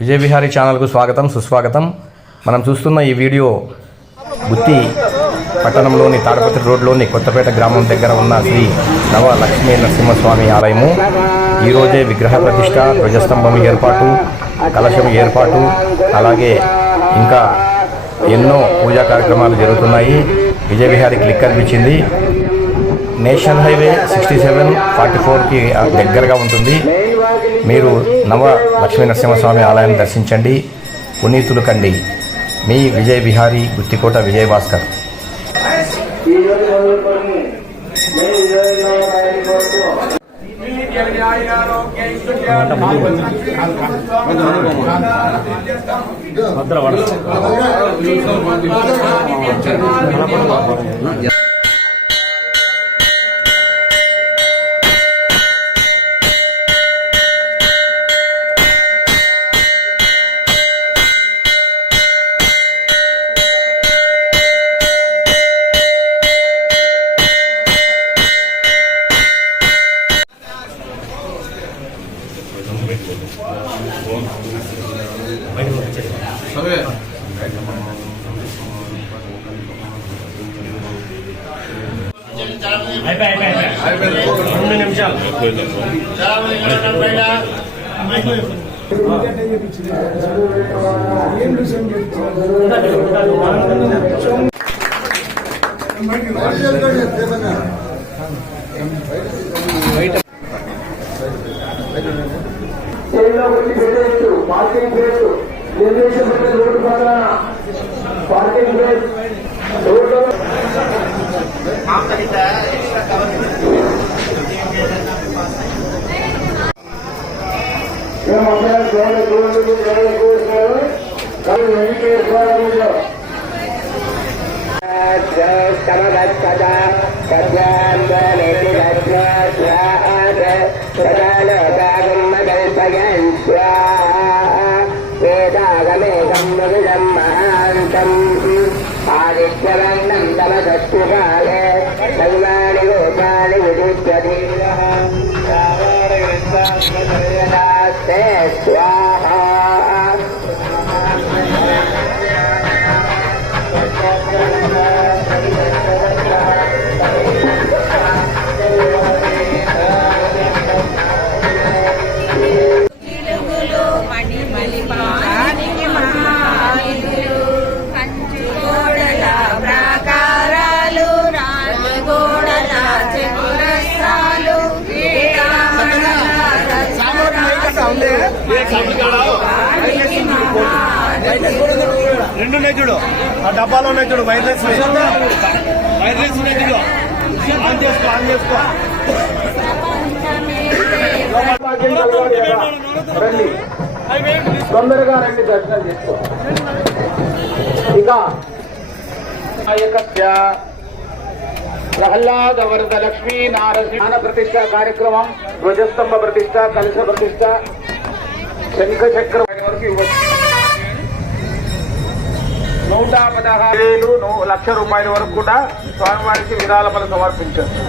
విజయ విహారీ ఛానల్కు స్వాగతం సుస్వాగతం. మనం చూస్తున్న ఈ వీడియో బుత్తి పట్టణంలోని తాడపత్రి రోడ్లోని కొత్తపేట గ్రామం దగ్గర ఉన్న శ్రీ నవ లక్ష్మీ నరసింహస్వామి ఆలయము. ఈరోజే విగ్రహ ప్రతిష్ట ధ్వజస్తంభం ఏర్పాటు కలశం ఏర్పాటు అలాగే ఇంకా ఎన్నో పూజా కార్యక్రమాలు జరుగుతున్నాయి. విజయవిహారి క్లిక్ అనిపించింది national highway sixty seven forty ఫోర్కి దగ్గరగా ఉంటుంది. మీరు నవ లక్ష్మీ నరసింహస్వామి ఆలయాన్ని దర్శించండి. పునీతులు కండి. మీ విజయ్ విహారీ గుత్తికోట విజయ్ భాస్కర్. రెండు నిమిషాలు చేతిలో వచ్చి పెట్టేయచ్చు పార్కింగ్ ప్లేస్ నిర్దేశించిన రోడ్డు పక్కన పార్కింగ్ ప్లేస్ రోడ్లో మేమందరం జోడ గోల్డ్ జోడ గోల్డ్ కవి వెంకటేశ్వర పూజ సమగచ్చత సత్యాంబనేతి రత్నాస్వాద మహాంతం ఆదిత్యవర్ణం తమసత్తుకాలే సర్వాణి గోపాలి విదుష్యధీరः స్వా రెండు ఉన్నాయి చూడు. ఆ డబ్బాలో ఉన్నాయి చూడు వైర్లెస్ వైర్లెస్ ఉన్నాయి చూడు. ఆన్ చేసుకో ఆన్ చేసుకో. రండి. తొందరగా రండి దర్శనం చేసుకో. ఇక నాయకత్య ప్రహ్లాద వరద లక్ష్మీ నారసింహ ప్రతిష్ట కార్యక్రమం ధ్వజస్తంభ ప్రతిష్ట కలశ ప్రతిష్ట శంఖ చక్రం వరకు ఇవ్వచ్చు నూట పదహారు వేలు లక్ష రూపాయల వరకు కూడా స్వామివారికి విరాళపలు సమర్పించవచ్చు